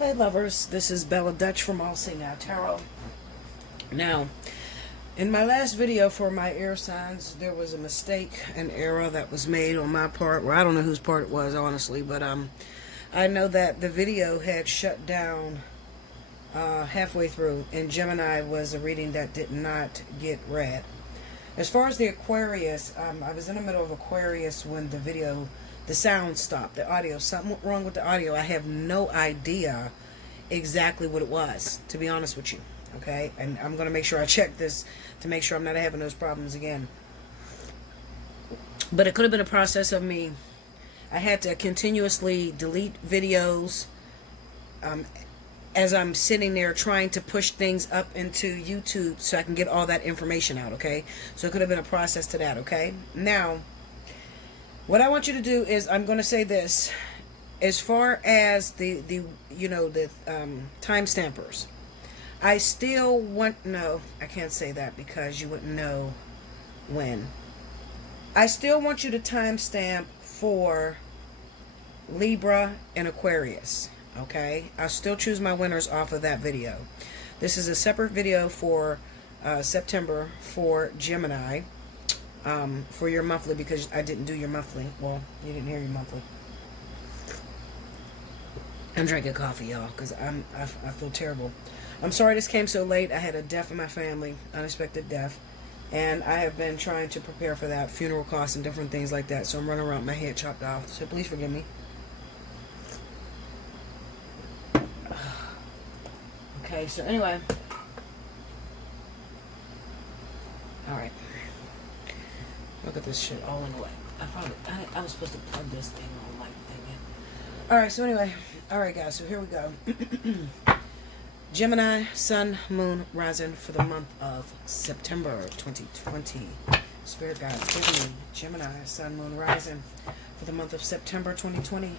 Hey lovers, this is Bella Dutch from Allseeingeyetarot. Now, in my last video for my air signs, there was a mistake, an error that was made on my part. Well, I don't know whose part it was, honestly, but I know that the video had shut down halfway through, and Gemini was a reading that did not get read. As far as the Aquarius, I was in the middle of Aquarius when the sound stopped, the audio. Something went wrong with the audio. I have no idea exactly what it was, to be honest with you. Okay, and I'm going to make sure I check this to make sure I'm not having those problems again. But it could have been a process of me. I had to continuously delete videos as I'm sitting there trying to push things up into YouTube so I can get all that information out. Okay, so it could have been a process to that. Okay, now what I want you to do is, I'm going to say this, as far as the time stampers, I still want, no, I can't say that because you wouldn't know when. I still want you to timestamp for Libra and Aquarius, okay? I'll still choose my winners off of that video. This is a separate video for September for Gemini, for your monthly, because I didn't do your monthly. Well, you didn't hear your monthly. I'm drinking coffee, y'all, because I feel terrible. I'm sorry this came so late. I had a death in my family, unexpected death, and I have been trying to prepare for that, funeral costs and different things like that, so I'm running around with my head chopped off, so please forgive me. Okay, so anyway. Alright. Look at this shit all in the way. I was supposed to plug this thing on like thing. Alright, so anyway. Alright guys, so here we go. Gemini, Sun, Moon, Rising for the month of September 2020. Spirit guides, give me Gemini, Sun, Moon, Rising for the month of September 2020.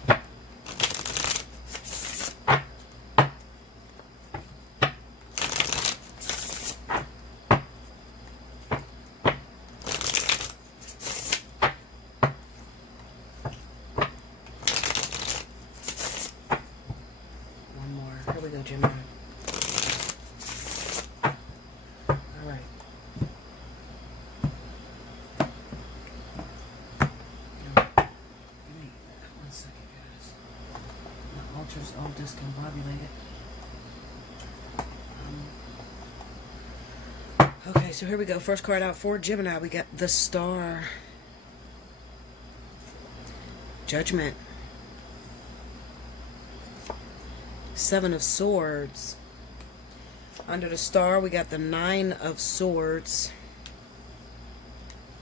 One more. Here we go, Gemini. All discombobulated. Okay, so here we go. First card out for Gemini. We got the Star. Judgment. Seven of Swords. Under the Star, we got the Nine of Swords.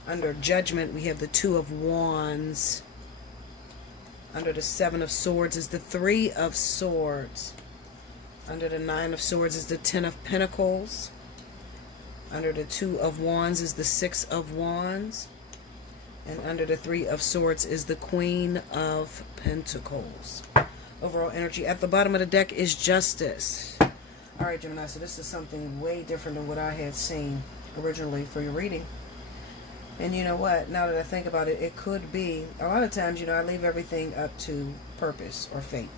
Under Judgment, we have the Two of Wands. Under the Seven of Swords is the Three of Swords. Under the Nine of Swords is the Ten of Pentacles. Under the Two of Wands is the Six of Wands. And under the Three of Swords is the Queen of Pentacles. Overall energy at the bottom of the deck is Justice. Alright, Gemini, so this is something way different than what I had seen originally for your reading. And you know what, now that I think about it, it could be, a lot of times, I leave everything up to purpose or fate.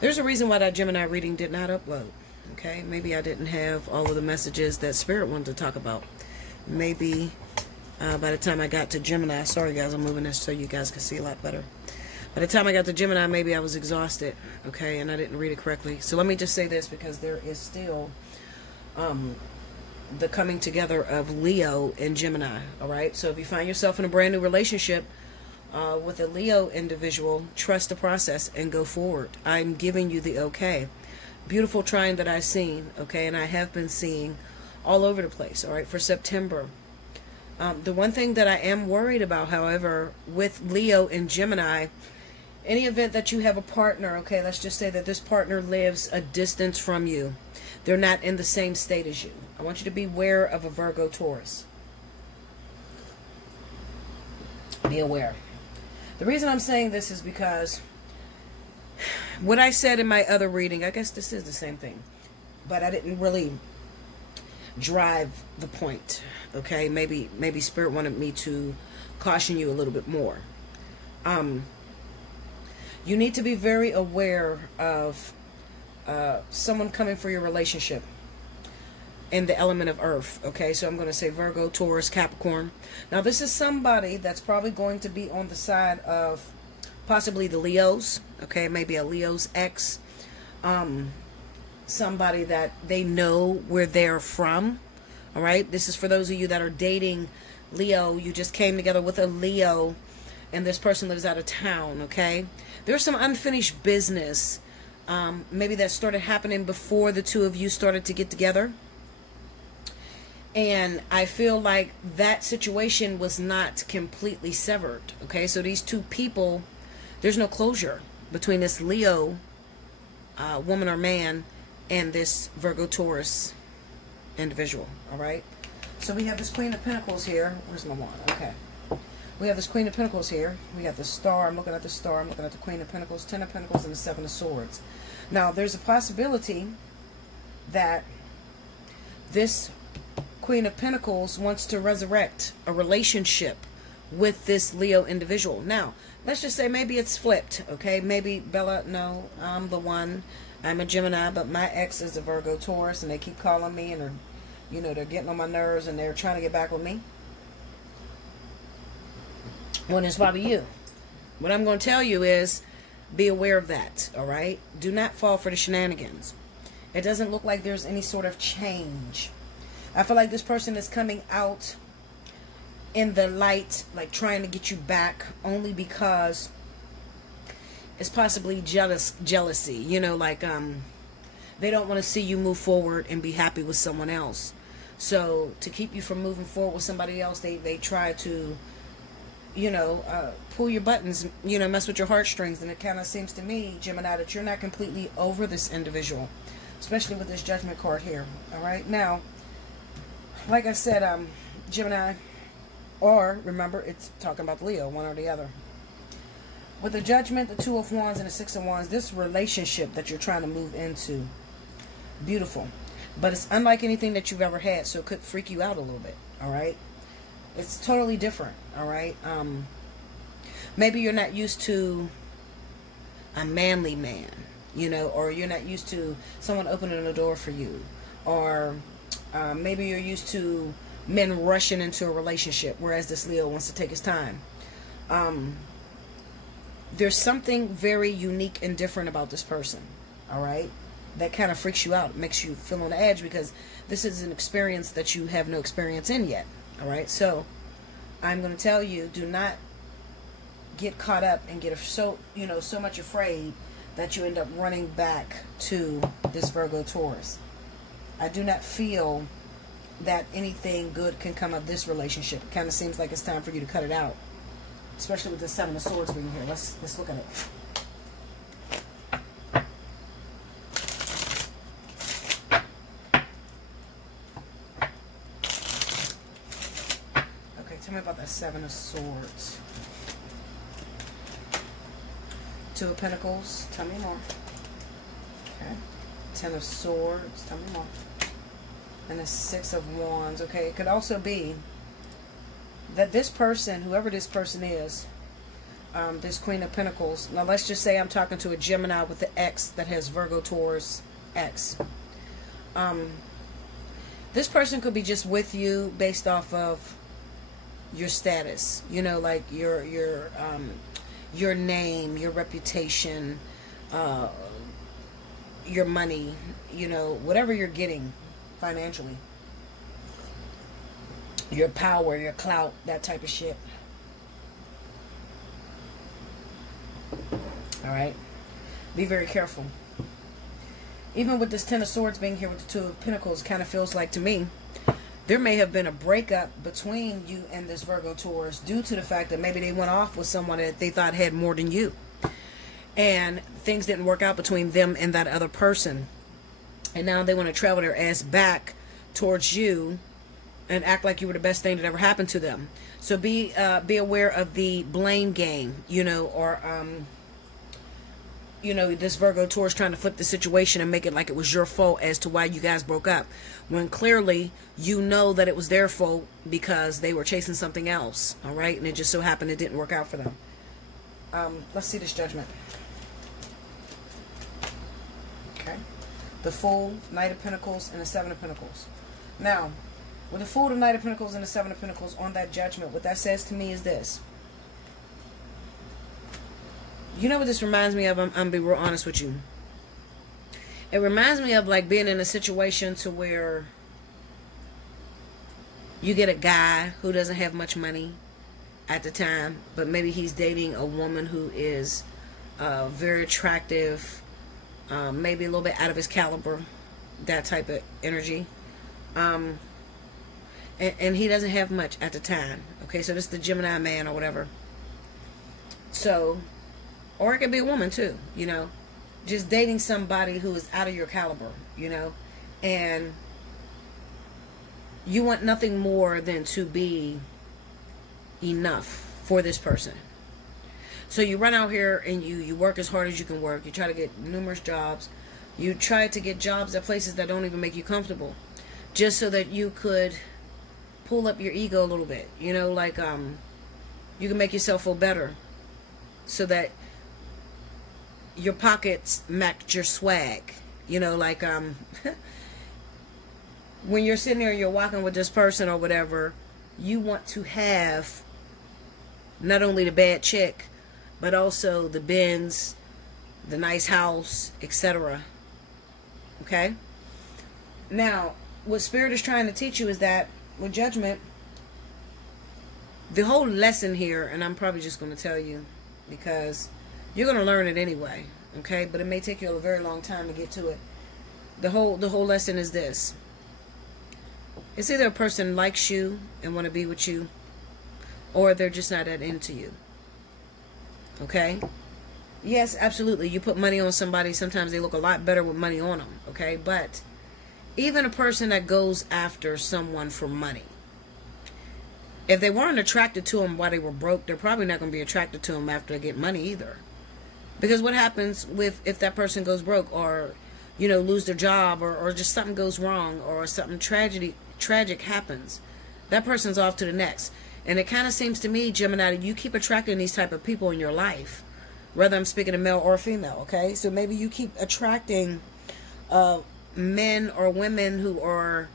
There's a reason why that Gemini reading did not upload, okay? Maybe I didn't have all of the messages that Spirit wanted to talk about. Maybe by the time I got to Gemini, sorry guys, I'm moving this so you guys can see a lot better. By the time I got to Gemini, maybe I was exhausted, okay, and I didn't read it correctly. So let me just say this, because there is still the coming together of Leo and Gemini, alright? So if you find yourself in a brand new relationship with a Leo individual, trust the process and go forward. I'm giving you the okay. Beautiful trine that I've seen, okay, and I have been seeing all over the place, alright, for September. The one thing that I am worried about, however, with Leo and Gemini, any event that you have a partner, okay, let's just say that this partner lives a distance from you. They're not in the same state as you. I want you to be aware of a Virgo Taurus. Be aware. The reason I'm saying this is because what I said in my other reading, I guess this is the same thing, but I didn't really drive the point, okay? Maybe Spirit wanted me to caution you a little bit more. You need to be very aware of someone coming for your relationship in the element of earth. Okay, so I'm going to say Virgo, Taurus, Capricorn. Now this is somebody that's probably going to be on the side of possibly the Leos. Okay, maybe a Leo's ex. Somebody that they know where they're from. All right, this is for those of you that are dating Leo. You just came together with a Leo and this person lives out of town. Okay, there's some unfinished business maybe that started happening before the two of you started to get together. And I feel like that situation was not completely severed. Okay, so these two people, there's no closure between this Leo woman or man and this Virgo Taurus individual. All right, so we have this Queen of Pentacles here. Where's my wand? Okay, we have this Queen of Pentacles here. We got the Star. I'm looking at the Star. I'm looking at the Queen of Pentacles, Ten of Pentacles, and the Seven of Swords. Now there's a possibility that this Queen of Pentacles wants to resurrect a relationship with this Leo individual. Now, let's just say maybe it's flipped, okay? Maybe, Bella, no, I'm the one. I'm a Gemini, but my ex is a Virgo Taurus, and they keep calling me, and they're, you know, they're getting on my nerves, and they're trying to get back with me. When it's probably you. What I'm going to tell you is, be aware of that, all right? Do not fall for the shenanigans. It doesn't look like there's any sort of change. I feel like this person is coming out in the light, like trying to get you back only because it's possibly jealousy, you know, like they don't want to see you move forward and be happy with someone else. So to keep you from moving forward with somebody else, they try to, you know, pull your buttons, you know, mess with your heartstrings. And it kind of seems to me, Gemini, that you're not completely over this individual, especially with this Judgment card here. All right, now, like I said, Gemini, or remember, it's talking about Leo, one or the other. With the Judgment, the Two of Wands, and the Six of Wands, this relationship that you're trying to move into, beautiful. But it's unlike anything that you've ever had, so it could freak you out a little bit, all right? It's totally different, all right? Maybe you're not used to a manly man, you know, or you're not used to someone opening the door for you, or maybe you're used to men rushing into a relationship, whereas this Leo wants to take his time. There's something very unique and different about this person, all right, that kind of freaks you out, makes you feel on the edge, because this is an experience that you have no experience in yet, all right? So I'm going to tell you, do not get caught up and get so much afraid that you end up running back to this Virgo Taurus. I do not feel that anything good can come of this relationship. It kind of seems like it's time for you to cut it out, especially with the Seven of Swords being here. Let's look at it. Okay, tell me about that Seven of Swords. Two of Pentacles, tell me more. Okay. Ten of Swords, tell me more. And the Six of Wands. Okay, it could also be that this person, whoever this person is, this Queen of Pentacles. Now let's just say I'm talking to a Gemini with the X that has Virgo Taurus X. This person could be just with you based off of your status. You know, like your name, your reputation, your money, you know, whatever you're getting financially, your power, your clout, that type of shit. All right, be very careful. Even with this Ten of Swords being here with the Two of Pentacles, kind of feels like to me there may have been a breakup between you and this Virgo Taurus due to the fact that maybe they went off with someone that they thought had more than you, and things didn't work out between them and that other person. And now they want to travel their ass back towards you and act like you were the best thing that ever happened to them. So be aware of the blame game, you know, or you know, this Virgo Taurus trying to flip the situation and make it like it was your fault as to why you guys broke up, when clearly you know that it was their fault because they were chasing something else. All right, and it just so happened it didn't work out for them. Let's see this Judgment. Okay. the Fool, Knight of Pentacles, and the Seven of Pentacles. Now, with the Fool, the Knight of Pentacles, and the Seven of Pentacles on that Judgment, what that says to me is this. You know what this reminds me of? I'm going to be real honest with you. It reminds me of like being in a situation to where you get a guy who doesn't have much money at the time, but maybe he's dating a woman who is very attractive, maybe a little bit out of his caliber, that type of energy. And he doesn't have much at the time. Okay, so this is the Gemini man or whatever. So, or it could be a woman too, you know. Just dating somebody who is out of your caliber, you know. And you want nothing more than to be enough for this person. So you run out here and you work as hard as you can work. You try to get numerous jobs. You try to get jobs at places that don't even make you comfortable, just so that you could pull up your ego a little bit, you know, like you can make yourself feel better so that your pockets match your swag, you know, like when you're sitting there and you're walking with this person or whatever, you want to have not only the bad chick, but also the Benz, the nice house, etc. Okay? Now, what Spirit is trying to teach you is that with Judgment, the whole lesson here, and I'm probably just going to tell you because you're going to learn it anyway, okay? But it may take you a very long time to get to it. The whole lesson is this. It's either a person likes you and want to be with you, or they're just not that into you. Okay? Yes, absolutely. You put money on somebody, sometimes they look a lot better with money on them. Okay? But even a person that goes after someone for money, if they weren't attracted to them while they were broke, they're probably not going to be attracted to them after they get money either. Because what happens if that person goes broke, or, you know, lose their job, or just something goes wrong, or something tragic happens, that person's off to the next. And it kind of seems to me, Gemini, that you keep attracting these type of people in your life, whether I'm speaking to male or female. Okay, so maybe you keep attracting men or women who are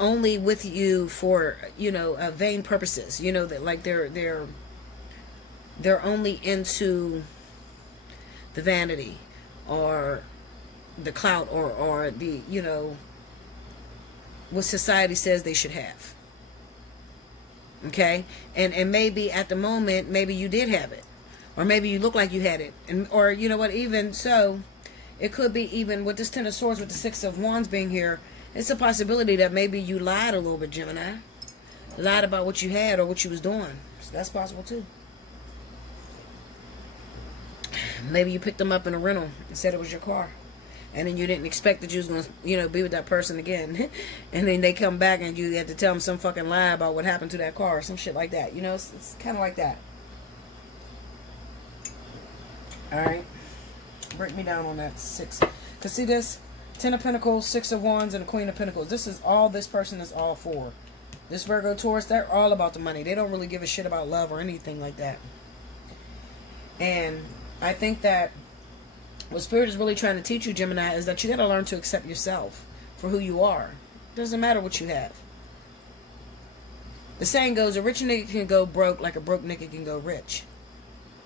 only with you for, you know, vain purposes. You know, that like they're only into the vanity or the clout or the, you know, what society says they should have. Okay? And maybe at the moment, maybe you did have it. Or maybe you look like you had it. And or, you know what, even so, it could be even with this Ten of Swords, with the Six of Wands being here, it's a possibility that maybe you lied a little bit, Gemini. Lied about what you had or what you was doing. So that's possible too. Maybe you picked them up in a rental and said it was your car. And then you didn't expect that you was going to, you know, be with that person again. And then they come back and you had to tell them some fucking lie about what happened to that car or some shit like that. You know, it's kind of like that. Alright. Break me down on that 6. Because see this? 10 of Pentacles, 6 of Wands, and the Queen of Pentacles. This is all this person is all for. This Virgo, Taurus, they're all about the money. They don't really give a shit about love or anything like that. And I think that what Spirit is really trying to teach you, Gemini, is that you got to learn to accept yourself for who you are. Doesn't matter what you have. The saying goes, a rich nigga can go broke like a broke nigga can go rich.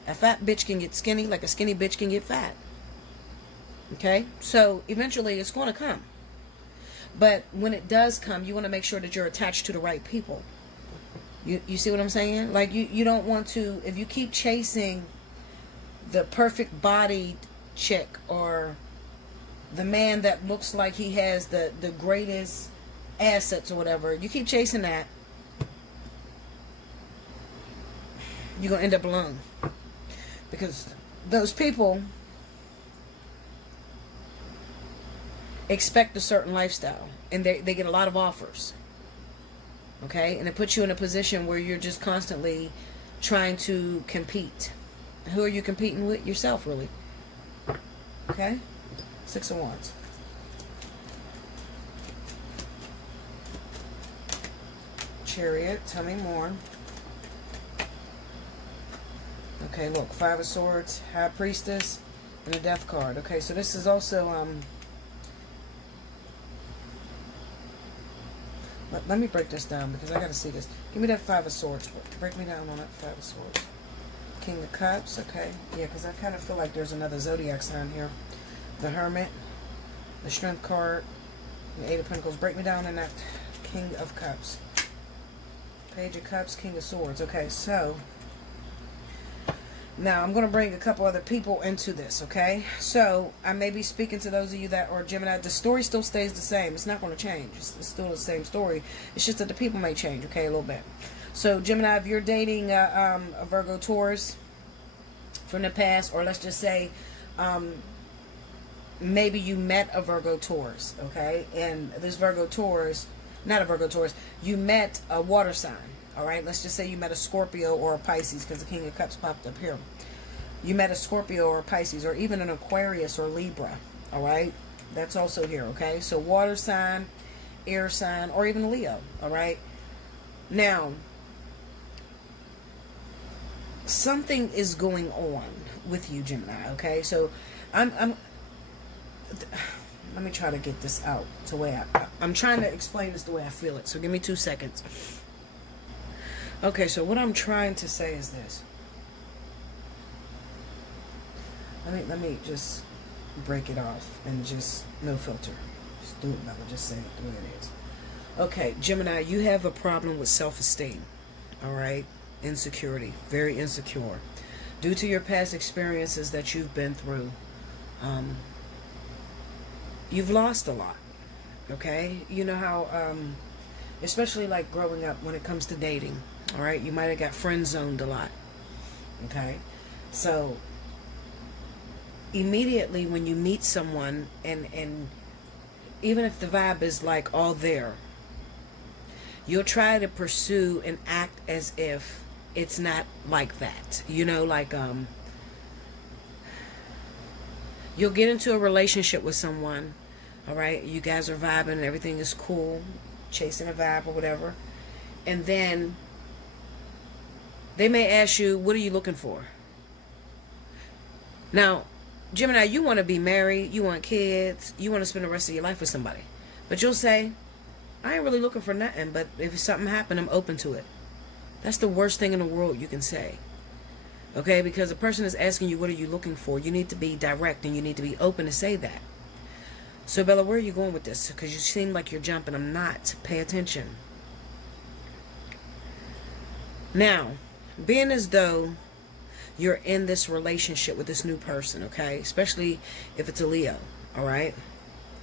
A fat bitch can get skinny like a skinny bitch can get fat. Okay? So, eventually it's going to come. But when it does come, you want to make sure that you're attached to the right people. You see what I'm saying? Like, you don't want to, if you keep chasing the perfect bodied chick or the man that looks like he has the greatest assets or whatever, you keep chasing that, you're going to end up alone. Because those people expect a certain lifestyle and they get a lot of offers. Okay? And it puts you in a position where you're just constantly trying to compete. Who are you competing with? Yourself, really. Okay? 6 of Wands. Chariot. Tell me more. Okay, look. 5 of Swords. High Priestess. And a Death card. Okay, so this is also, let me break this down because I got to see this. Give me that Five of Swords. Break me down on that Five of Swords. King of Cups, okay. Yeah, because I kind of feel like there's another zodiac sign here. The Hermit, the Strength card, the Eight of Pentacles. Break me down in that King of Cups. Page of Cups, King of Swords. Okay, so now I'm going to bring a couple other people into this, okay? So I may be speaking to those of you that are Gemini. The story still stays the same. It's not going to change. It's still the same story. It's just that the people may change, okay, a little bit. So Gemini, if you're dating a Virgo Taurus from the past, or let's just say maybe you met a Virgo Taurus, okay? And this Virgo Taurus, not a Virgo Taurus, you met a water sign. All right, let's just say you met a Scorpio or a Pisces, because the King of Cups popped up here. You met a Scorpio or a Pisces, or even an Aquarius or Libra. All right, that's also here. Okay, so water sign, air sign, or even Leo. All right, now something is going on with you, Gemini. Okay, so let me try to get this out the way I'm trying to explain this the way I feel it. So give me 2 seconds. Okay, so what I'm trying to say is this. Let me just break it off and just no filter. Just do it. I would just say it the way it is. Okay, Gemini, you have a problem with self-esteem. All right, insecurity, very insecure, due to your past experiences that you've been through. You've lost a lot. Okay, you know how, especially like growing up when it comes to dating. All right, you might have got friend zoned a lot. Okay, so immediately when you meet someone, and even if the vibe is like all there, you'll try to pursue and act as if it's not like that. You know, like you'll get into a relationship with someone. All right, you guys are vibing and everything is cool, chasing a vibe or whatever, and then they may ask you, what are you looking for? Now, Gemini, you want to be married, you want kids, you want to spend the rest of your life with somebody. But you'll say, I ain't really looking for nothing, but if something happened, I'm open to it. That's the worst thing in the world you can say. Okay, because the person is asking you, what are you looking for? You need to be direct and you need to be open to say that. So, Bella, where are you going with this? Because you seem like you're jumping. I'm not. Pay attention. Now, being as though you're in this relationship with this new person, okay? Especially if it's a Leo, all right?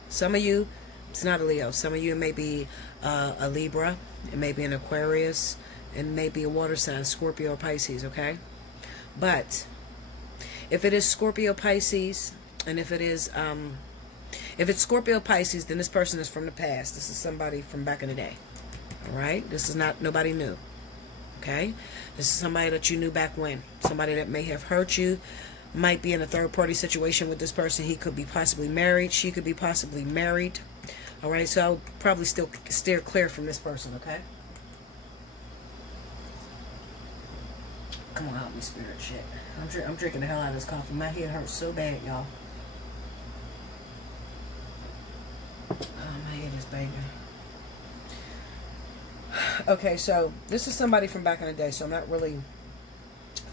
Some of you, it's not a Leo. Some of you, it may be a Libra. It may be an Aquarius. It may be a water sign, Scorpio or Pisces, okay? But if it is Scorpio, Pisces, and if it's Scorpio, Pisces, then this person is from the past. This is somebody from back in the day, all right? This is not nobody new. Okay, this is somebody that you knew back when. Somebody that may have hurt you, might be in a third-party situation with this person. He could be possibly married. She could be possibly married. All right, so I would probably still steer clear from this person, okay? Come on, help me, spirit shit. I'm drinking the hell out of this coffee. My head hurts so bad, y'all. Oh, my head is banging. Okay, so this is somebody from back in the day, so I'm not really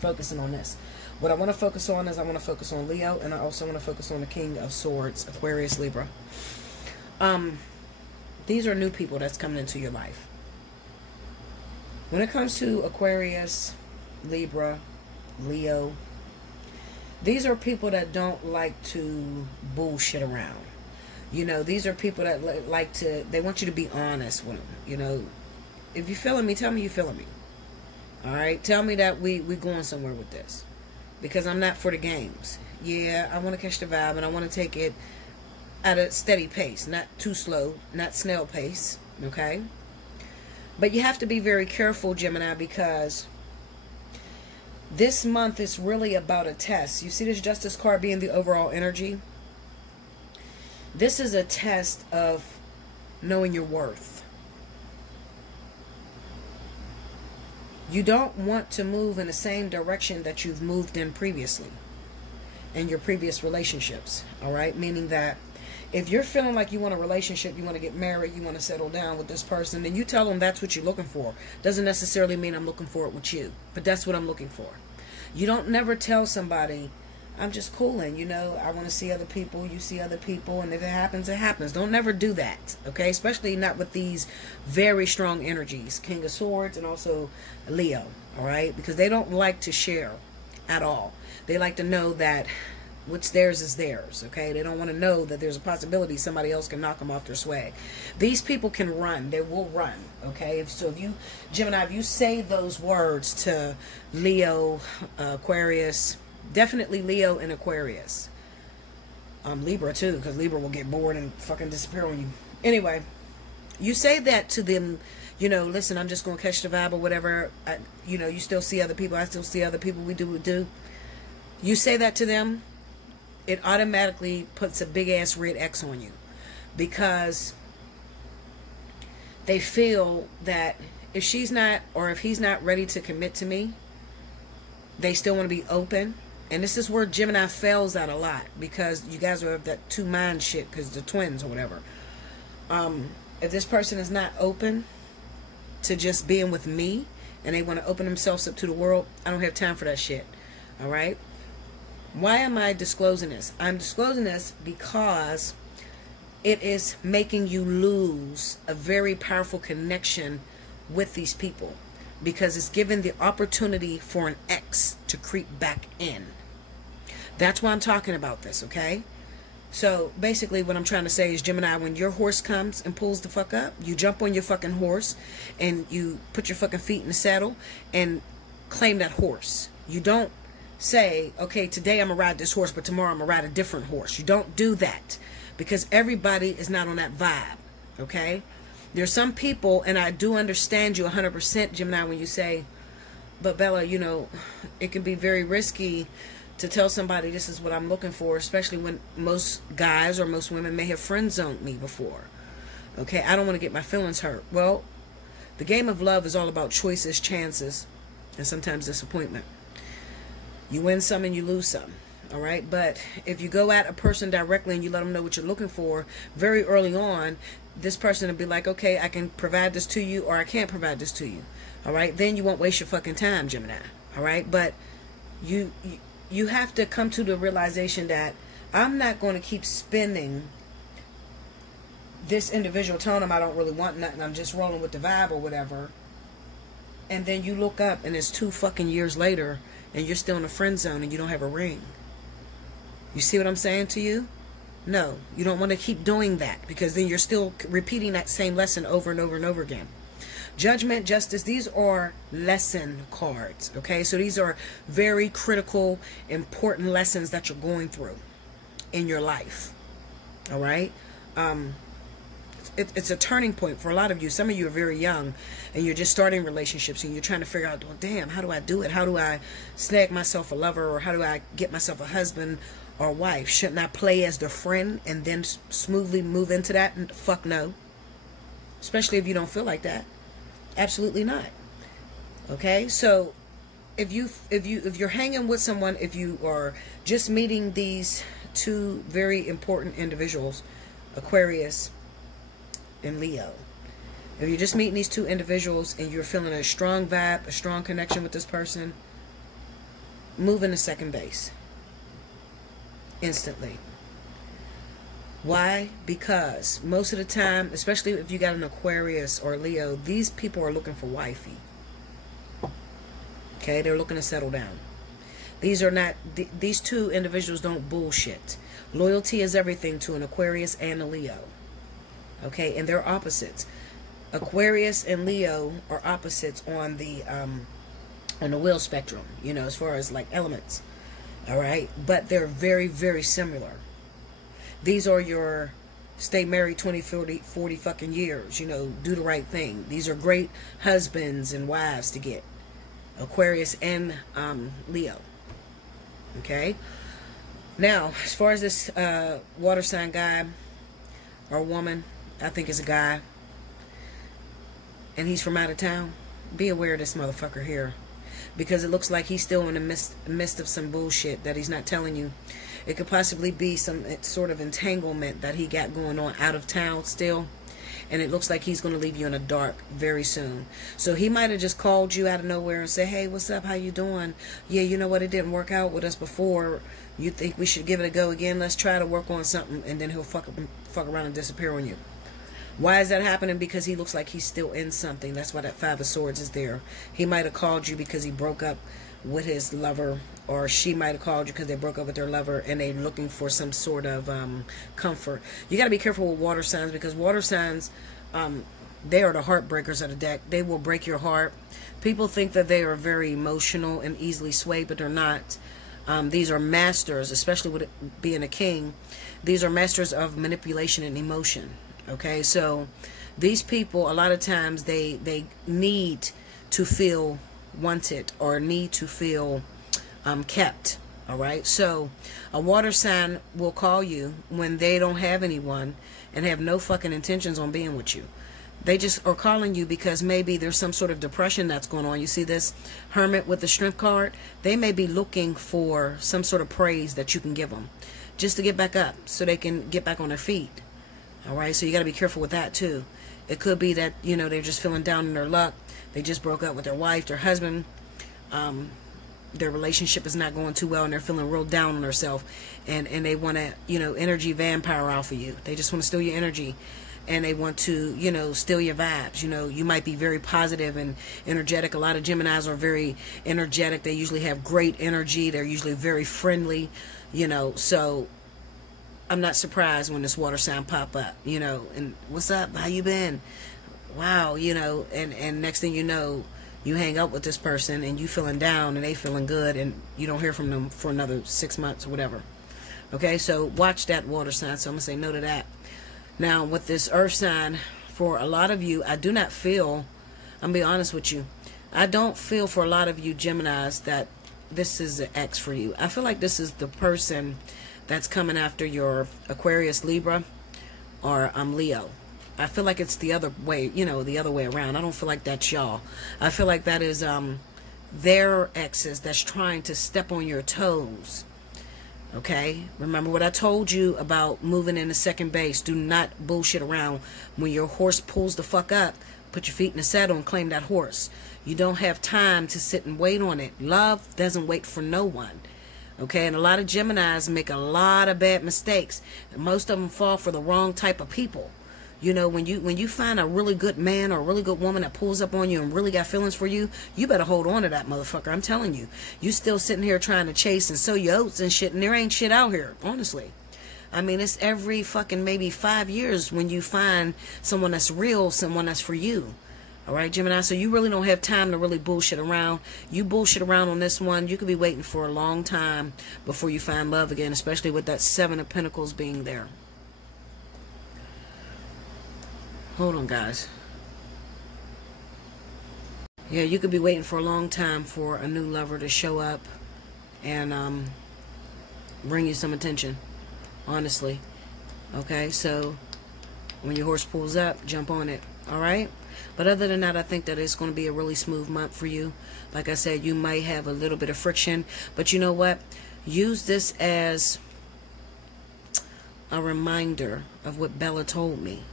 focusing on this. What I want to focus on is I want to focus on Leo, and I also want to focus on the King of Swords, Aquarius, Libra. These are new people that's coming into your life. When it comes to Aquarius, Libra, Leo, these are people that don't like to bullshit around. You know, these are people that like to, they want you to be honest with them, you know. If you're feeling me, tell me you're feeling me. All right? Tell me that we going somewhere with this. Because I'm not for the games. Yeah, I want to catch the vibe and I want to take it at a steady pace. Not too slow. Not snail pace. Okay? But you have to be very careful, Gemini, because this month is really about a test. You see this Justice card being the overall energy? This is a test of knowing your worth. You don't want to move in the same direction that you've moved in previously. in your previous relationships. All right, meaning that if you're feeling like you want a relationship, you want to get married, you want to settle down with this person, then you tell them that's what you're looking for. Doesn't necessarily mean I'm looking for it with you, but that's what I'm looking for. You don't never tell somebody, I'm just cooling, you know, I want to see other people, you see other people, and if it happens, it happens. Don't never do that, okay? Especially not with these very strong energies, King of Swords and also Leo, all right? Because they don't like to share at all. They like to know that what's theirs is theirs, okay? They don't want to know that there's a possibility somebody else can knock them off their swag. These people can run. They will run, okay? So if you, Gemini, if you say those words to Leo, Aquarius, definitely Leo and Aquarius. Libra too, because Libra will get bored and fucking disappear on you. Anyway, you say that to them, you know, listen, I'm just going to catch the vibe or whatever. You know, you still see other people. I still see other people. We do. You say that to them, it automatically puts a big-ass red X on you. Because they feel that if she's not, or if he's not ready to commit to me, they still want to be open. And this is where Gemini fails out a lot. Because you guys are that two-mind shit, because they're twins or whatever. If this person is not open to just being with me, and they want to open themselves up to the world, I don't have time for that shit. Alright? Why am I disclosing this? I'm disclosing this because it is making you lose a very powerful connection with these people. Because it's given the opportunity for an X to creep back in. That's why I'm talking about this, okay? So, basically what I'm trying to say is, Gemini, when your horse comes and pulls the fuck up, you jump on your fucking horse and you put your fucking feet in the saddle and claim that horse. You don't say, okay, today I'm going to ride this horse, but tomorrow I'm going to ride a different horse. You don't do that because everybody is not on that vibe, okay? There's some people, and I do understand you 100%, Gemini, when you say, but Bella, you know, it can be very risky to tell somebody this is what I'm looking for, especially when most guys or most women may have friend zoned me before. Okay, I don't want to get my feelings hurt. Well, the game of love is all about choices, chances, and sometimes disappointment. You win some and you lose some. All right. But if you go at a person directly and you let them know what you're looking for very early on, this person will be like, okay, I can provide this to you or I can't provide this to you. All right. Then you won't waste your fucking time, Gemini. All right. But you have to come to the realization that I'm not going to keep spending this individual telling them I don't really want nothing. I'm just rolling with the vibe or whatever. And then you look up and it's 2 fucking years later and you're still in the friend zone and you don't have a ring. You see what I'm saying to you? No, you don't want to keep doing that because then you're still repeating that same lesson over and over and over again. Judgment, justice, these are lesson cards, okay? So these are very critical, important lessons that you're going through in your life, all right? It's a turning point for a lot of you. Some of you are very young and you're just starting relationships and you're trying to figure out, well, damn, how do I do it? How do I snag myself a lover, or how do I get myself a husband or wife? Shouldn't I play as the friend and then smoothly move into that? Fuck no. Especially if you don't feel like that. Absolutely not. Okay? So if you're hanging with someone, if you are just meeting these 2 very important individuals, Aquarius and Leo. If you're just meeting these 2 individuals and you're feeling a strong vibe, a strong connection with this person, move into second base. Instantly. Why? Because most of the time, especially if you got an Aquarius or Leo, these people are looking for wifey. Okay? They're looking to settle down. These are not, these 2 individuals don't bullshit. Loyalty is everything to an Aquarius and a Leo. Okay? And they're opposites. Aquarius and Leo are opposites on the wheel spectrum, you know, as far as like elements. All right? But they're very, very similar. These are your stay married 20, 40 fucking years, you know, do the right thing. These are great husbands and wives to get. Aquarius and Leo. Okay? Now, as far as this water sign guy or woman, I think it's a guy, and he's from out of town, be aware of this motherfucker here. because it looks like he's still in the midst of some bullshit that he's not telling you. It could possibly be some sort of entanglement that he got going on out of town still. And it looks like he's going to leave you in the dark very soon. So he might have just called you out of nowhere and say, hey, what's up? How you doing? Yeah, you know what? It didn't work out with us before. You think we should give it a go again? Let's try to work on something. And then he'll fuck around and disappear on you. Why is that happening? Because he looks like he's still in something. That's why that Five of Swords is there. He might have called you because he broke up with his lover, or she might have called you because they broke up with their lover and they're looking for some sort of comfort. You got to be careful with water signs, because water signs, they are the heartbreakers of the deck. They will break your heart. People think that they are very emotional and easily swayed, but they're not. These are masters, especially with it being a king. These are masters of manipulation and emotion. Okay, so these people, a lot of times, they need to feel wanted or need to feel kept. All right, so a water sign will call you when they don't have anyone and have no fucking intentions on being with you. They just are calling you because maybe there's some sort of depression that's going on. You see this Hermit with the Strength card? They may be looking for some sort of praise that you can give them just to get back up so they can get back on their feet. All right, so you got to be careful with that too. It could be that, you know, they're just feeling down in their luck. They just broke up with their wife, their husband. Their relationship is not going too well, and they're feeling real down on themselves. And they want to, you know, energy vampire off of you. They just want to steal your energy. And they want to, you know, steal your vibes. You know, you might be very positive and energetic. A lot of Geminis are very energetic. They usually have great energy. They're usually very friendly, you know. So I'm not surprised when this water sign pop up, you know, and what's up? How you been? Wow, you know, and next thing you know, you hang up with this person and you feeling down and they feeling good, and you don't hear from them for another 6 months or whatever. Okay, so watch that water sign. So I'm going to say no to that. Now, with this earth sign, for a lot of you, I do not feel, I'm going to be honest with you, I don't feel for a lot of you Geminis that this is an X for you. I feel like this is the person that's coming after your Aquarius, Libra, or Leo. I feel like it's the other way, you know, the other way around. I don't feel like that's y'all. I feel like that is their exes that's trying to step on your toes. Okay? Remember what I told you about moving into second base. Do not bullshit around. When your horse pulls the fuck up, put your feet in the saddle and claim that horse. You don't have time to sit and wait on it. Love doesn't wait for no one. Okay, and a lot of Geminis make a lot of bad mistakes. Most of them fall for the wrong type of people. You know, when you find a really good man or a really good woman that pulls up on you and really got feelings for you, you better hold on to that motherfucker. I'm telling you. You still sitting here trying to chase and sow your oats and shit, and there ain't shit out here, honestly. I mean, it's every fucking maybe 5 years when you find someone that's real, someone that's for you. All right, Gemini, so you really don't have time to really bullshit around. You bullshit around on this one, you could be waiting for a long time before you find love again, especially with that Seven of Pentacles being there. Hold on, guys. Yeah, you could be waiting for a long time for a new lover to show up and bring you some attention, honestly. Okay, so when your horse pulls up, jump on it, all right? But other than that, I think that it's going to be a really smooth month for you. Like I said, you might have a little bit of friction, but you know what? Use this as a reminder of what Bella told me.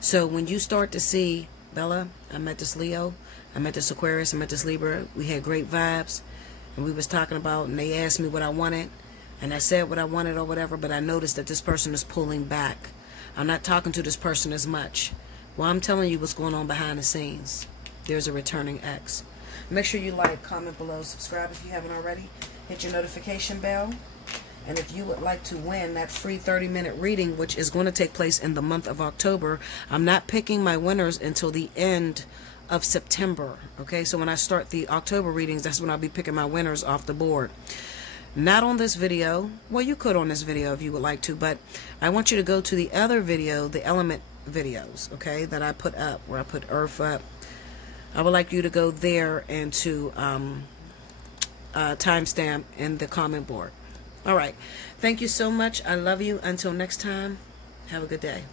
So when you start to see, Bella, I met this Leo, I met this Aquarius, I met this Libra, we had great vibes, and we was talking about, and they asked me what I wanted, and I said what I wanted or whatever, but I noticed that this person is pulling back. I'm not talking to this person as much. Well, I'm telling you what's going on behind the scenes. There's a returning ex. Make sure you like, comment below, subscribe if you haven't already. Hit your notification bell. And if you would like to win that free 30-minute reading, which is going to take place in the month of October, I'm not picking my winners until the end of September. Okay, so when I start the October readings, that's when I'll be picking my winners off the board. Not on this video. Well, you could on this video if you would like to, but I want you to go to the other video, the element videos, okay, that I put up, where I put Earth up. I would like you to go there and to timestamp in the comment board. All right. Thank you so much. I love you. Until next time, have a good day.